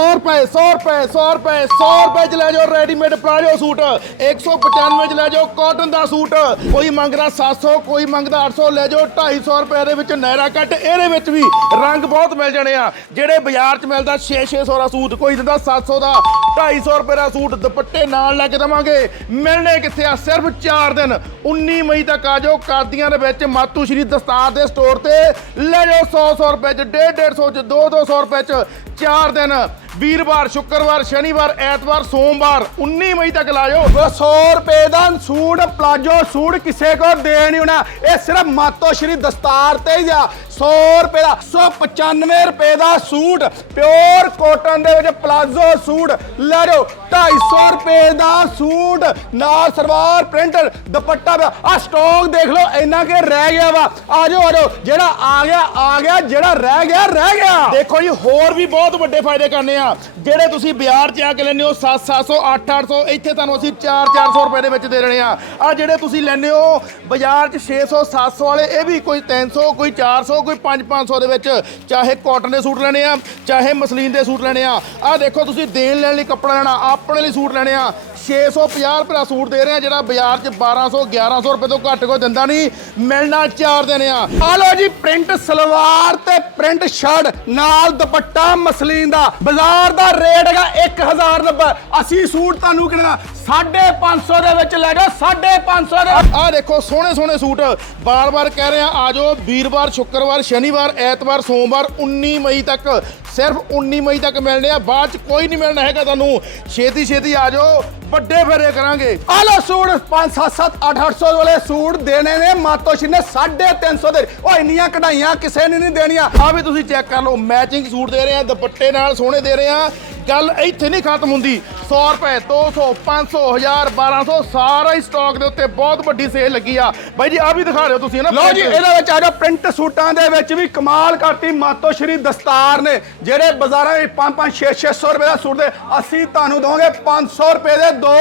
100 ਰੁਪਏ 100 ਰੁਪਏ 100 ਰੁਪਏ 100 ਰੁਪਏ ਚ ਲੈ ਜਾਓ ਰੈਡੀਮੇਡ ਪਲਾਜੋ ਸੂਟ। 195 ਚ ਲੈ ਜਾਓ ਕਾਟਨ ਦਾ ਸੂਟ। ਕੋਈ ਮੰਗਦਾ 700 ਕੋਈ ਮੰਗਦਾ 800 ਲੈ ਜਾਓ 250 ਰੁਪਏ ਦੇ ਵਿੱਚ ਨਾਇਰਾ ਕੱਟ। ਇਹਦੇ ਵਿੱਚ ਵੀ ਰੰਗ ਬਹੁਤ ਮਿਲ ਜਾਣੇ ਆ। ਜਿਹੜੇ ਬਾਜ਼ਾਰ 'ਚ ਮਿਲਦਾ 6-600 ਦਾ ਸੂਟ, ਕੋਈ ਦਿੰਦਾ 700 ਦਾ। 250 ਰੁਪਏ ਦਾ ਸੂਟ ਦੁਪੱਟੇ ਨਾਲ ਲੈ ਕੇ ਦਵਾਂਗੇ। ਮਿਲਣੇ ਕਿੱਥੇ ਆ? ਸਿਰਫ 4 ਦਿਨ। 19 ਮਈ ਤੱਕ ਆ ਜਾਓ ਕਾਦੀਆਂ ਦੇ ਵਿੱਚ ਮਾਤੂ ਸ਼੍ਰੀ ਦਸਤਾਰ ਦੇ ਸਟੋਰ ਤੇ। ਲੈ ਜਾਓ 100 100 ਰੁਪਏ ਚ 150 150 ਚ 2 200 ਰੁਪਏ ਚ। 4 ਦਿਨ ਵੀਰਵਾਰ ਸ਼ੁੱਕਰਵਾਰ ਸ਼ਨੀਵਾਰ ਐਤਵਾਰ ਸੋਮਵਾਰ 19 ਮਈ ਤੱਕ ਲਾਇਓ। 100 ਰੁਪਏ ਦਾ ਸੂਟ ਪਲਾਜੋ ਸੂਟ ਕਿਸੇ ਕੋ ਦੇ ਨਹੀਂ ਹੋਣਾ। ਇਹ ਸਿਰਫ ਮਾਤੋ ਸ਼੍ਰੀ ਦਸਤਾਰ ਤੇ ਹੀ ਆ। 100 ਰੁਪਏ ਦਾ 195 ਰੁਪਏ ਦਾ ਸੂਟ ਪਿਓਰ ਕਾਟਨ ਦੇ ਵਿੱਚ ਪਲਾਜੋ ਸੂਟ। ਲੈ ਜਾਓ 250 ਰੁਪਏ ਦਾ ਸੂਟ ਨਾਲ ਸਲਵਾਰ ਪ੍ਰਿੰਟਰ ਦੁਪੱਟਾ ਆ ਸਟਾਕ ਦੇਖ ਲਓ ਇੰਨਾ ਕਿ ਰਹਿ ਗਿਆ ਵਾ। ਆ ਜਾਓ ਆ ਜਾਓ ਜਿਹੜਾ ਆ ਗਿਆ ਆ ਗਿਆ ਜਿਹੜਾ ਰਹਿ ਗਿਆ ਰਹਿ ਗਿਆ। ਦੇਖੋ ਜੀ ਹੋਰ ਵੀ ਬਹੁਤ ਵੱਡੇ ਫਾਇਦੇ ਕਰਨੇ ਆ। ਜਿਹੜੇ ਤੁਸੀਂ ਬਾਜ਼ਾਰ 'ਚ ਆ ਕੇ ਲੈਂਦੇ ਹੋ 7 700 8 800 ਇੱਥੇ ਤੁਹਾਨੂੰ ਅਸੀਂ 4 400 ਰੁਪਏ ਦੇ ਵਿੱਚ ਦੇ ਰਹੇ ਆ। ਆ ਜਿਹੜੇ ਤੁਸੀਂ ਲੈਂਦੇ ਹੋ ਬਾਜ਼ਾਰ 'ਚ 600 700 ਵਾਲੇ, ਇਹ ਵੀ ਕੋਈ 300 ਕੋਈ 400 ਕੋਈ 5 500 ਦੇ ਵਿੱਚ, ਚਾਹੇ ਕਾਟਨ ਦੇ ਸੂਟ ਲੈਣੇ ਆ, ਚਾਹੇ ਮਸਲੀਨ ਦੇ ਸੂਟ ਲੈਣੇ ਆ। ਆ ਦੇਖੋ ਤੁਸੀਂ ਦੇਣ ਲੈਣ ਲਈ ਕੱਪੜਾ ਲੈਣਾ, ਆਪਣੇ ਲਈ ਸੂਟ ਲੈਣੇ ਆ। 650 ਰੁਪਏ ਦਾ ਸੂਟ ਦੇ ਰਹੇ ਆ, ਜਿਹੜਾ ਬਾਜ਼ਾਰ 'ਚ 1200 1100 ਰੁਪਏ ਤੋਂ ਘੱਟ ਕੋਈ ਦਿੰਦਾ ਨਹੀਂ। ਮਿਲਣਾ ਚਾਰ ਦਿਨ ਆ। ਆ ਲਓ ਜੀ, ਪ੍ਰਿੰਟ ਸਲਵਾਰ ਤੇ ਪ੍ਰਿੰਟ ਸ਼ਰਟ, ਨਾਲ ਦੁਪੱਟਾ ਮਸਲੀਨ ਦਾ। ਬਾਜ਼ਾਰ ਦਾ ਰੇਟ ਹੈਗਾ 1090 ਅਸੀਂ ਸੂਟ ਤੁਹਾਨੂੰ ਕਿਹੜਾ 550 ਦੇ ਵਿੱਚ ਲੈ ਜਾਓ 550 ਦੇ ਆ ਦੇਖੋ ਸੋਹਣੇ ਸੋਹਣੇ ਸੂਟ। ਬਾਰ-ਬਾਰ ਕਹਿ ਰਹੇ ਆ ਆ ਜਾਓ ਵੀਰਵਾਰ ਸ਼ੁੱਕਰਵਾਰ ਸ਼ਨੀਵਾਰ ਐਤਵਾਰ ਸੋਮਵਾਰ 19 ਮਈ ਤੱਕ। ਸਿਰਫ 19 ਮਈ ਤੱਕ ਮਿਲਣੇ ਆ ਬਾਅਦ ਚ ਕੋਈ ਨਹੀਂ ਮਿਲਣਾ ਹੈਗਾ ਤੁਹਾਨੂੰ। ਛੇਤੀ ਛੇਤੀ ਆ ਜਾਓ ਵੱਡੇ ਫੇਰੇ ਕਰਾਂਗੇ। ਆ ਲੋ ਸੂਟ 5 7 7 8 800 ਵਾਲੇ ਸੂਟ ਦੇਣੇ ਨੇ ਮਾਤੋਸ਼ੀ ਨੇ 350 ਦੇ। ਉਹ ਇੰਨੀਆਂ ਕਢਾਈਆਂ ਕਿਸੇ ਨੇ ਨਹੀਂ ਦੇਣੀਆਂ। ਆ ਵੀ ਤੁਸੀਂ ਚੈੱਕ ਕਰ ਲਓ ਮੈਚਿੰਗ ਸੂਟ ਦੇ ਰਹੇ ਆ ਦੁਪੱਟੇ ਨਾਲ ਸੋਹਣੇ ਦੇ ਰਹੇ ਆ। ਗੱਲ ਇੱਥੇ ਨਹੀਂ ਖਤਮ ਹੁੰਦੀ। 100 ਰੁਪਏ 200 500 1000 1200 ਸਾਰਾ ਹੀ ਸਟਾਕ ਦੇ ਉੱਤੇ ਬਹੁਤ ਵੱਡੀ ਸੇਲ ਲੱਗੀ ਆ। ਬਾਈ ਜੀ ਆ ਵੀ ਦਿਖਾ ਰਹੇ ਹੋ ਤੁਸੀਂ ਨਾ? ਲਓ ਜੀ ਇਹਦੇ ਵਿੱਚ ਆ ਜਾ ਪ੍ਰਿੰਟ ਸੂਟਾਂ ਦੇ ਵਿੱਚ ਵੀ ਕਮਾਲ ਕਰਤੀ ਮਾਤੋ ਸ਼੍ਰੀ ਦਸਤਾਰ ਨੇ ਜਿਹੜੇ ਬਾਜ਼ਾਰਾਂ ਵਿੱਚ 5 5 6 600 ਰੁਪਏ ਦਾ ਸੂਟ ਦੇ ਅਸੀਂ ਤੁਹਾਨੂੰ ਦਵਾਂਗੇ 500 ਰੁਪਏ ਦੇ ਦੋ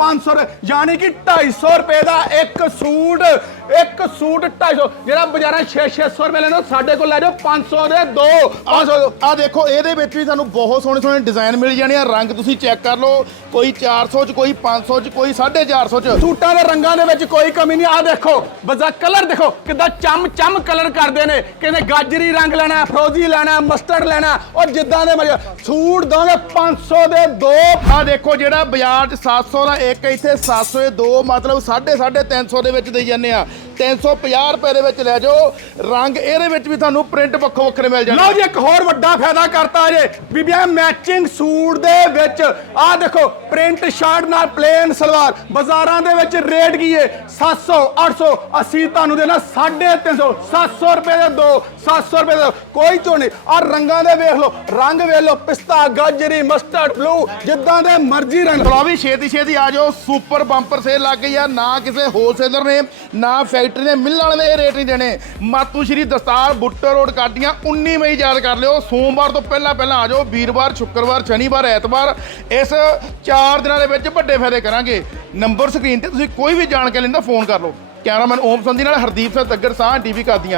500 ਰੁਪਏ ਯਾਨੀ ਕਿ 250 ਰੁਪਏ ਦਾ ਇੱਕ ਸੂਟ। ਇੱਕ ਸੂਟ 250 ਜਿਹੜਾ ਬਾਜ਼ਾਰਾਂ 6 600 ਰੁਪਏ ਲੈਂਦੇ ਹੋ, ਸਾਡੇ ਕੋਲ ਲੈ ਜਾਓ 500 ਦੇ ਦੋ 500 ਦੇ ਆ ਦੇਖੋ ਇਹਦੇ ਵਿੱਚ ਵੀ ਤੁਹਾਨੂੰ ਬਹੁਤ ਸੋਹਣੇ ਸੋਹਣੇ ਡਿਜ਼ਾਈਨ ਮਿਲ ਜਾਣੇ ਆ। ਰੰਗ ਤੁਸੀਂ ਚੈੱਕ ਕਰ ਲਓ ਕੋਈ 400 ਚ ਕੋਈ 500 ਚ ਕੋਈ 450 ਚ। ਸੂਟਾਂ ਦੇ ਰੰਗਾਂ ਦੇ ਵਿੱਚ ਕੋਈ ਕਮੀ ਨਹੀਂ। ਆ ਦੇਖੋ ਬਜ਼ਾ ਕਲਰ ਦੇਖੋ ਕਿਦਾਂ ਚਮ ਚਮ ਕਲਰ ਕਰਦੇ ਨੇ। ਕਹਿੰਦੇ ਗਾਜਰੀ ਰੰਗ ਲੈਣਾ ਫਰੋਜ਼ੀ ਲੈਣਾ ਮਸਟਰਡ ਲੈਣਾ ਉਹ ਜਿੱਦਾਂ ਦੇ ਮਰਜ਼ੀ। ਸੂਟ ਦੋਗੇ 500 ਦੇ ਦੋ। ਆ ਦੇਖੋ ਜਿਹੜਾ ਬਾਜ਼ਾਰ 'ਚ 700 ਦਾ ਇੱਕ ਇੱਥੇ 700 ਦੇ ਦੋ ਮਤਲਬ 350 300 ਦੇ ਵਿੱਚ ਦੇਈ ਜਾਂਦੇ ਆ। 350 ਰੁਪਏ ਦੇ ਵਿੱਚ ਲੈ ਜਾਓ। ਰੰਗ ਇਹਦੇ ਵਿੱਚ ਵੀ ਤੁਹਾਨੂੰ ਪ੍ਰਿੰਟ ਵੱਖੋ ਵੱਖਰੇ ਮਿਲ ਲਓ ਜਾਣਗੇ ਜੀ ਇੱਕ ਹੋਰ ਵੱਡਾ ਫਾਇਦਾ ਕਰਤਾ ਜੇ। ਬੀਬੀਆਂ ਮੈਚਿੰਗ ਸੂਟ ਦੇ ਵਿੱਚ ਆਹ ਦੇਖੋ ਪ੍ਰਿੰਟ ਸ਼ਰਟ ਨਾਲ ਪਲੇਨ ਸਲਵਾਰ। ਬਾਜ਼ਾਰਾਂ ਦੇ ਵਿੱਚ ਰੇਟ ਕੀ ਹੈ 700 800 ਅਸੀਂ ਤੁਹਾਨੂੰ ਦੇਣਾ 350 700 ਰੁਪਏ ਦੇ ਦੋ 700 ਰੁਪਏ ਦੇ। ਕੋਈ ਝੋਨੇ ਆ ਰੰਗਾਂ ਦੇ ਵੇਖ ਲਓ ਰੰਗ ਵੇਖ ਲਓ ਪਿਸਤਾ ਗਾਜਰੀ ਮਸਟਰਡ ਬਲੂ ਜਿੱਦਾਂ ਦੇ ਮਰਜ਼ੀ ਰੰਗ। ਚਲੋ ਵੀ ਛੇਤੀ ਛੇਤੀ ਆ ਜਾਓ ਸੁਪਰ ਬੰਪਰ ਸੇਲ ਲੱਗ ਗਈ ਆ। ਨਾ ਕਿਸੇ ਹੋਲਸੇਲਰ ਨੇ ਨਾ ਫੈਕਟਰੀ ਨੇ ਮਿਲ ਵਾਲੇ ਨੇ ਇਹ ਰੇਟ ਨਹੀਂ ਦੇਣੇ। ਮਾਤੂ ਸ਼੍ਰੀ ਦਸਤਾਰ ਬੁੱਟਰ ਰੋਡ ਕਾਟੀਆਂ 19 ਮਈ ਯਾਦ ਕਰ ਲਿਓ। ਸੋਮਵਾਰ ਤੋਂ ਪਹਿਲਾਂ ਪਹਿਲਾਂ ਆ ਜਾਓ। ਵੀਰਵਾਰ, ਸ਼ੁੱਕਰਵਾਰ, ਸ਼ਨੀਵਾਰ, ਐਤਵਾਰ, ਇਸ 4 ਦਿਨਾਂ ਦੇ ਵਿੱਚ ਵੱਡੇ ਫਾਇਦੇ ਕਰਾਂਗੇ। ਨੰਬਰ ਸਕਰੀਨ ਤੇ ਤੁਸੀਂ ਕੋਈ ਵੀ ਜਾਣਕਾਰੀ ਲੈਂਦਾ ਫੋਨ ਕਰ ਲਓ। ਕੈਮਰਾਮੈਨ ਓਮ ਸੰਧੀ ਨਾਲ ਹਰਦੀਪ ਸਿੰਘ ਤੱਗੜ ਸਾਹ ਟੀਵੀ ਕਾਦੀਆਂ